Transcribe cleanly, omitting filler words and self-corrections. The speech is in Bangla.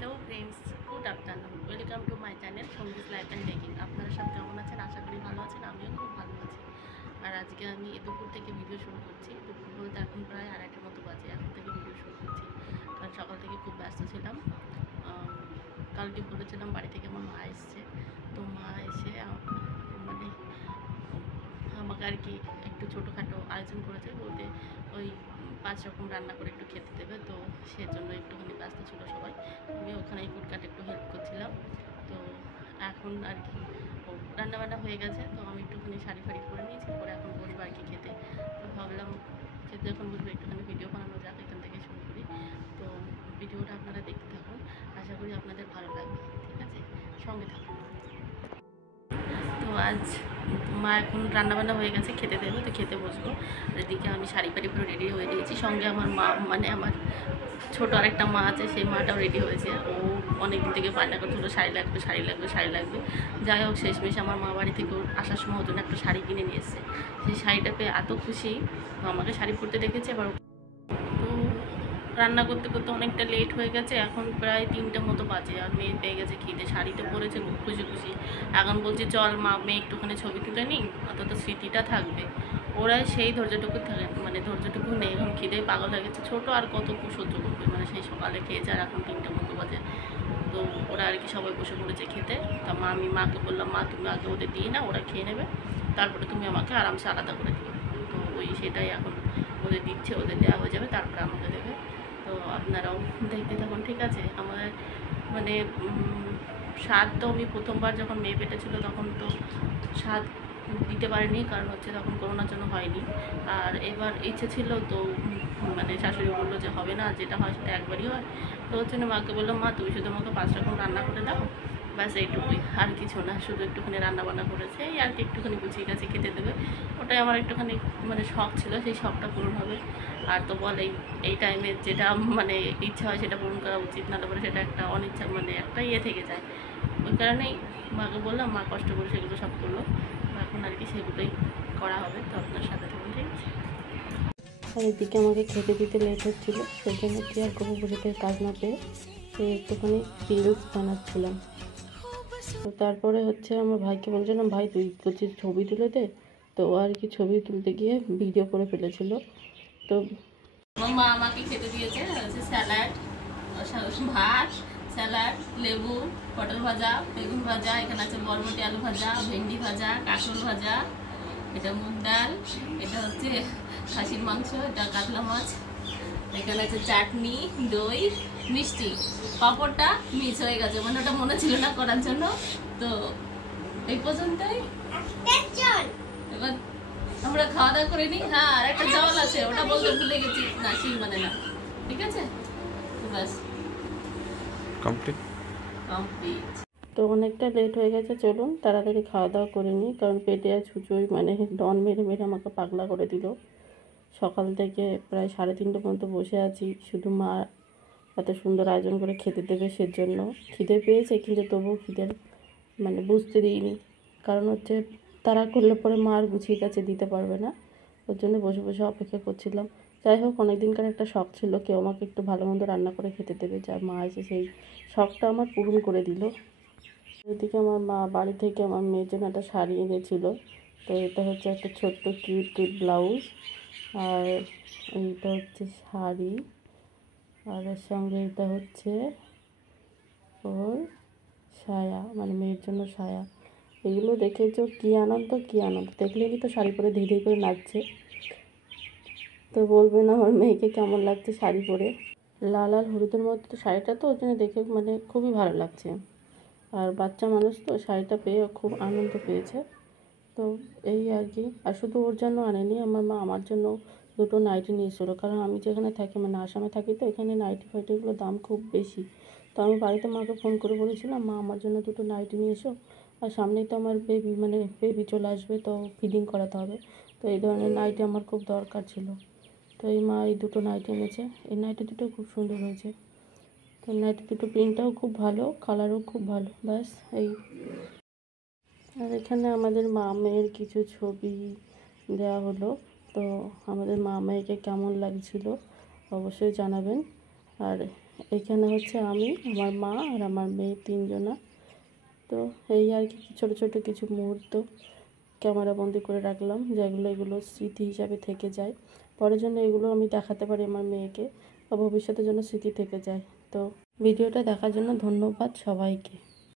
Hello friends, good afternoon. Welcome to my channel সঙ্গীত লাইফ অ্যান্ড বেকিং। আপনারা সব কেমন আছেন? আশা করি ভালো আছেন। আমিও খুব ভালো আছি। আর আজকে আমি দুপুর থেকে ভিডিও শুরু করছি। দুপুর বলতে এখন প্রায় 2:30টার মতো বাজে। এখন থেকে ভিডিও শুরু করছি, কারণ সকাল থেকে খুব ব্যস্ত ছিলাম। কালকে বলেছিলাম বাড়ি থেকে আমার মা এসছে, তো মা এসে মানে আমাকে আর কি একটু ছোটোখাটো আয়োজন করেছে, বলতে ওই 5 রকম রান্না করে একটু খেতে দেবে, তো সেজন্য একটুখানি ব্যস্ত ছিল সবাই। আমি ওখানে কুটকাট একটু হেল্প করছিলাম। তো এখন আর কি রান্নাবান্না হয়ে গেছে, তো আমি একটুখানি শাড়ি ফাড়ি করে নিয়েছি, পরে এখন বসবো আর কি খেতে। তো ভাবলাম খেতে যখন বসবো একটুখানি ভিডিও বানানো যাক, এখান থেকে শুরু করি। তো ভিডিওটা আপনারা দেখতে থাকুন, আশা করি আপনাদের ভালো লাগবে। ঠিক আছে, সঙ্গে থাকুন। তো আজ মা এখন রান্নাবান্না হয়ে গেছে, খেতে দেবে, তো খেতে বসবো। আর এদিকে আমি শাড়ি ফাড়ি পুরো রেডি হয়ে নিয়েছি। সঙ্গে আমার মা, মানে আমার ছোটো আরেকটা মা আছে, সেই মাটাও রেডি হয়েছে। ও অনেক দিন থেকে বায়না করছিলো শাড়ি লাগবে, শাড়ি লাগবে, শাড়ি লাগবে। যাই হোক, শেষমেশ আমার মা বাড়ি থেকে আসার সময় ওর একটা শাড়ি কিনে নিয়ে এসছে। সেই শাড়িটা পেয়ে এত খুশি, তো আমাকে শাড়ি পরতে দেখেছে। এবার তো রান্না করতে করতে অনেকটা লেট হয়ে গেছে, এখন প্রায় 3টে মতো বাজে। আর মেয়ে পেয়ে গেছে খিদে, শাড়িতে পরেছে খুব খুশি খুশি। এখন বলছি চল মা মেয়ে একটুখানি ছবি তুলে নিই, অন্তত স্মৃতিটা থাকবে। ওরা সেই ধৈর্যটুকু থাকে, মানে ধৈর্যটুকু নেই। এখন খিদে পাগল হয়ে গেছে, ছোটো আর কত সহ্য করবে, মানে সেই সকালে খেয়েছে আর এখন 3টে মতো বাজে। তো ওরা আর কি সবাই বসে পড়েছে খেতে। তা আমি মাকে বললাম, মা তুমি আগে ওদের দিয়ে না, ওরা খেয়ে নেবে, তারপরে তুমি আমাকে আরামসে আলাদা করে দিও। তো সেটাই এখন ওদের দিচ্ছে, ওদের দেওয়া হয়ে যাবে, তারপরে আমাকে দেবে। তো আপনারাও দেখতে থাকুন। ঠিক আছে, আমার মানে স্বাদ তো আমি প্রথমবার যখন মেয়ে পেটে ছিল তখন তো স্বাদ দিতে পারিনি, কারণ হচ্ছে তখন করোনার জন্য হয়নি। আর এবার ইচ্ছে ছিল, তো মানে শাশুড়ি বললো যে হবে না, যেটা হয় সেটা একবারই হয়। তো ওর জন্য মাকে বললাম, মা তুমি শুধু আমাকে 5 রকম রান্না করে দাও, ব্যাস এইটুকুই, আর কিছু না। শুধু একটুখানি রান্নাবান্না করেছে, এই আর কি একটুখানি গুছিয়ে গেছে খেতে দেবে। ওটাই আমার একটুখানি মানে শখ ছিল, সেই শখটা পূরণ হবে। আর তো বল এই টাইমে যেটা মানে ইচ্ছা হয় সেটা পূরণ করা উচিত, না তারপরে সেটা একটা অনিচ্ছা, মানে একটা থেকে যায়। ওই কারণেই মাকে বললাম, মা কষ্ট করে সেগুলো সব করলো। এখন আর কি সেগুলোই করা হবে। তো আপনার সাথে থাকুন, ঠিক আছে। আর এদিকে আমাকে খেতে দিতে লেট হচ্ছিলো, সেই জন্য কি আর করবো, বসে থেকে কাজ না পেয়ে তো একটুখানি রিলস বানাচ্ছিলাম। তো তারপরে হচ্ছে আমার ভাইকে বলছিলাম, ভাই তুই কিছু ছবি তুলে দে। তো আর কি ছবি তুলতে গিয়ে ভিডিও করে ফেলেছিল। তো আমার মা আমাকে খেতে দিয়েছে হচ্ছে স্যালাড, ভাত, স্যালাড, লেবু, পটল ভাজা, বেগুন ভাজা, এখানে আছে বরবটি আলু ভাজা, ভেন্ডি ভাজা, কাঁকরোল ভাজা, এটা মুগ ডাল, এটা হচ্ছে খাসির মাংস, এটা কাতলা মাছ, এখানে আছে চাটনি, দই, মিষ্টি। পাঁপড়টা মিস হয়ে গেছে, মানে ওটা মনে ছিল না করার জন্য। তো এই পর্যন্তই। এবার আমরা খাওয়া দাওয়া করে নিই। হ্যাঁ, আর একটা জল আছে, ওটা বলতে ভুলে গেছি, না সেই মানে না। ঠিক আছে, ব্যাস কমপ্লিট। তো অনেকটা লেট হয়ে গেছে, চলুন তাড়াতাড়ি খাওয়া দাওয়া করে নিই, কারণ পেটে আর ছুঁচোই মানে ডন মেরে মেরে আমাকে পাগলা করে দিল। সকাল থেকে প্রায় 3:30 পর্যন্ত বসে আছি, শুধু মা এত সুন্দর আয়োজন করে খেতে দেবে সেজন্য। খিদে পেয়েছে, কিন্তু তবুও খিদের মানে বুঝতে দিইনি, কারণ হচ্ছে তারা করলে পরে মা আর গুছিয়ে কাছে দিতে পারবে না। ওর জন্য বসে বসে অপেক্ষা করছিলাম। যাই হোক, অনেক দিনকার একটা শখ ছিল কেউ আমাকে একটু ভালো মন্দ রান্না করে খেতে দেবে, যা মা এসে সেই শখটা আমার পূরণ করে দিল। এদিকে আমার মা বাড়ি থেকে আমার মেয়ের জন্য একটা শাড়ি এনেছিল। তো এটা হচ্ছে একটা ছোট্ট কিউট কিউট ব্লাউজ, আর এইটা হচ্ছে শাড়ি, আর এর সঙ্গে এটা হচ্ছে ওর সায়া, মানে মেয়ের জন্য সায়া। এগুলো দেখেছো কী আনন্দ, কী আনন্দ! দেখলেই তো শাড়ি পরে ধীরে ধীরে করে নাচছে। তো বলবেন আমার মেয়েকে কেমন লাগছে শাড়ি পরে। লাল আর হলুদের মধ্যে তো শাড়িটা, তো ওর জন্য দেখে মানে খুবই ভালো লাগছে। আর বাচ্চা মানুষ তো, শাড়িটা পেয়ে খুব আনন্দ পেয়েছে। তো এই আর কি। আর শুধু ওর জন্য আনেনি, আমার মা আমার জন্য 2টো নাইটি নিয়ে এসেছিলো, কারণ আমি যেখানে থাকি মানে আসামে থাকি, তো এখানে নাইটি ফাইটিগুলোর দাম খুব বেশি। তো আমি বাড়িতে মাকে ফোন করে বলেছিলাম, মা আমার জন্য 2টো নাইটি নিয়ে এসো, আর সামনেই তো আমার বেবি মানে বেবি চলে আসবে, তো ফিডিং করাতে হবে। তো এই ধরনের নাইটি আমার খুব দরকার ছিল। তো এই মা এই 2টো নাইটি এনেছে। এই নাইটি দুটো খুব সুন্দর হয়েছে। তো নাইটি দুটো প্রিন্টটাও খুব ভালো, কালারও খুব ভালো, ব্যাস এই। আর এখানে আমাদের মা মেয়ের কিছু ছবি দেওয়া হলো। তো আমাদের মা মেয়েকে কেমন লাগছিল অবশ্যই জানাবেন। আর এখানে হচ্ছে আমি, আমার মা আর আমার মেয়ে, তিনজনা। তো এই আর কি ছোটো ছোটো কিছু মুহূর্ত ক্যামেরা বন্দি করে রাখলাম, যেগুলো এগুলো স্মৃতি হিসাবে থেকে যায়। পরের জন্য এগুলো আমি দেখাতে পারি আমার মেয়েকে, বা ভবিষ্যতের জন্য স্মৃতি থেকে যায়। তো ভিডিওটা দেখার জন্য ধন্যবাদ সবাইকে।